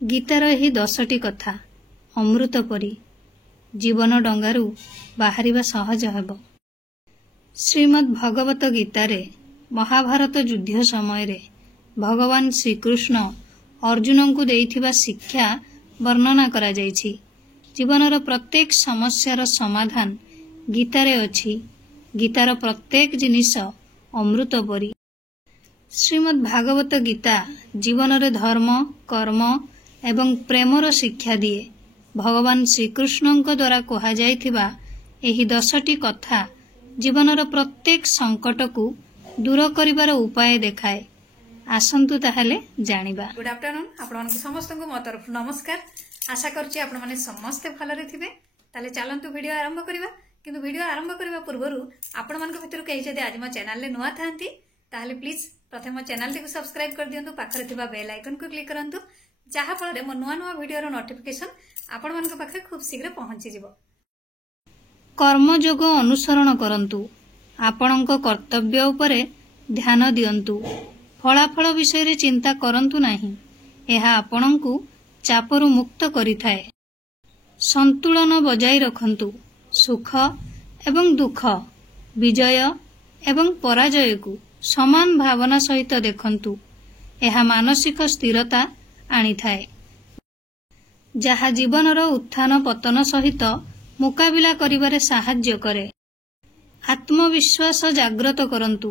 Guitar एही 10टी कथा अमृत परी जीवन डंगारू बाहरिबा सहज हेब। श्रीमद् भगवत गीतारे महाभारत युद्ध समय भगवान श्रीकृष्ण अर्जुन को देइथिबा शिक्षा वर्णना करा जाइछि। जीवनर प्रत्येक समस्यार समाधान गीतारे अछि। गीतार प्रत्येक जिनिस अमृत परी। श्रीमद् भागवत गीता जीवनरे धर्म कर्म एवं प्रेमर शिक्षा दिए। भगवान श्रीकृष्ण द्वारा कहा जाइथिबा एही 10टी कथा जीवनर प्रत्येक संकट को दूर करिवार उपाय देखाए। आसंतु ताहले जानिबा। गुड आफ्टरनून आपण समस्त को मो तरफ नमस्कार। आशा करछि आपण माने समस्त भलरे थिबे। ताले चलंतु वीडियो आरंभ करिबा। किंतु वीडियो आरंभ करबा पूर्वरु आपण मानक भितर केही जदि आज मो चैनल ले नुवा थांती ताहले प्लीज प्रथम मो चैनल को सब्सक्राइब कर दियंतु। पाखरे थिबा बेल आइकन को क्लिक करंतु जहा फल मो नुवा नुवा वीडियो रो नोटिफिकेशन आपण मानक पाखरे खूब शीघ्र पहुंची जिवो। कर्मयोग अनुसरण करंतु। आपणक कर्तव्य उपरे ध्यान दियंतु। फलाफल विषय चिंता करंतु नाही। एहा आपणकु चापरु मुक्त करिथाए। संतुलन बजाई रखंतु। सुख एवं दुख विजय एवं पराजय को समान भावना सहित देखंतु। एहा मानसिक स्थिरता आनिथाए जहा जीवनर उत्थान पतन सहित मुकाबिला करिबारे साहाय्य करे। आत्मविश्वास जाग्रत करंतु।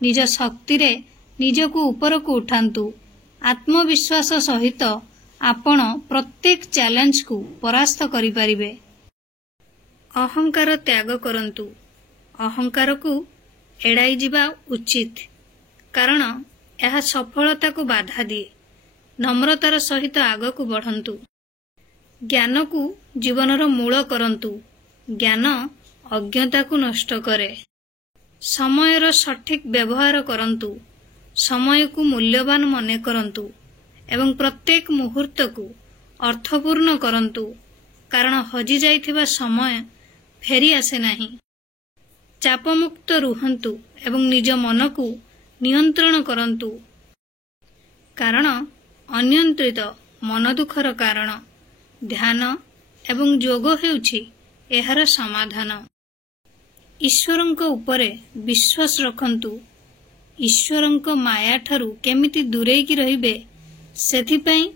निज शक्ति रे निजको ऊपर को उठांतु। आत्मविश्वास सहित आपण प्रत्येक चैलेंज को परास्त करि परिबे। अहंकार त्याग करंतु। अहंकार को एड़ाई जिबा उचित कारण यह सफलता को बाधा दिए। नम्रतार सहित आग को बढ़ंतु। ज्ञान को जीवनर मूल करंतु। ज्ञान अज्ञता को नष्ट करे। समयर सठिक व्यवहार करंतु। समय को मूल्यवान मने करंतु एवं प्रत्येक मुहूर्त को अर्थपूर्ण करंतु कारण हजि जाइथिबा समय फेरी आसे नाही। चापमुक्त रुहंतु एवं निज मन को नियंत्रण करंतु कारण अनियंत्रित मन दुखर कारण। ध्यान एवं योग हेउछि एहार समाधान। ईश्वरंक उपरे विश्वास रखंतु। ईश्वरंक माया ठारू केमिति दूरेकी रहिबे सेथिपई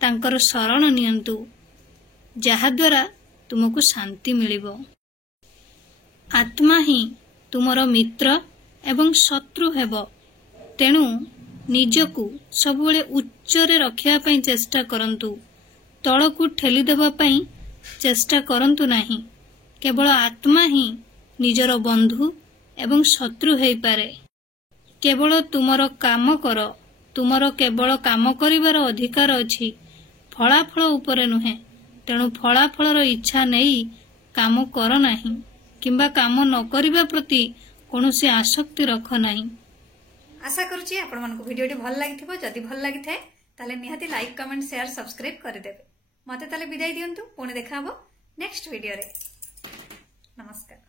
तांकर शरण नियंतु जहा द्वारा तुमको शांति मिलिबो। आत्मा ही तुमर मित्र एवं शत्रु हेबो। तेणु निजको सबुले उच्चरे रखिया पई चेष्टा करंतु। तळकु ठेली देबा पई चेष्टा करंतु नाही। केवल आत्मा ही निजर बंधु एवं शत्रु हेई पारे। केवल तुमर काम कर। तुमर केवल काम करिवार अधिकार अछि। फलाफल उपरे नुहे। तेणु फलाफलर इच्छा नहीं काम कर नाही किंबा काम न करिबा प्रति कोनोसी आसक्ति रख नाही। आशा करूची आपण मानको वीडियोटी भल लागिथिबो। जदि भल लागिथाय ताले निहाती लाइक कमेंट शेयर सब्सक्राइब कर देबे। मते ताले विदाई दियंतु। पुणी देखा हबो नेक्स्ट वीडियो रे। नमस्कार।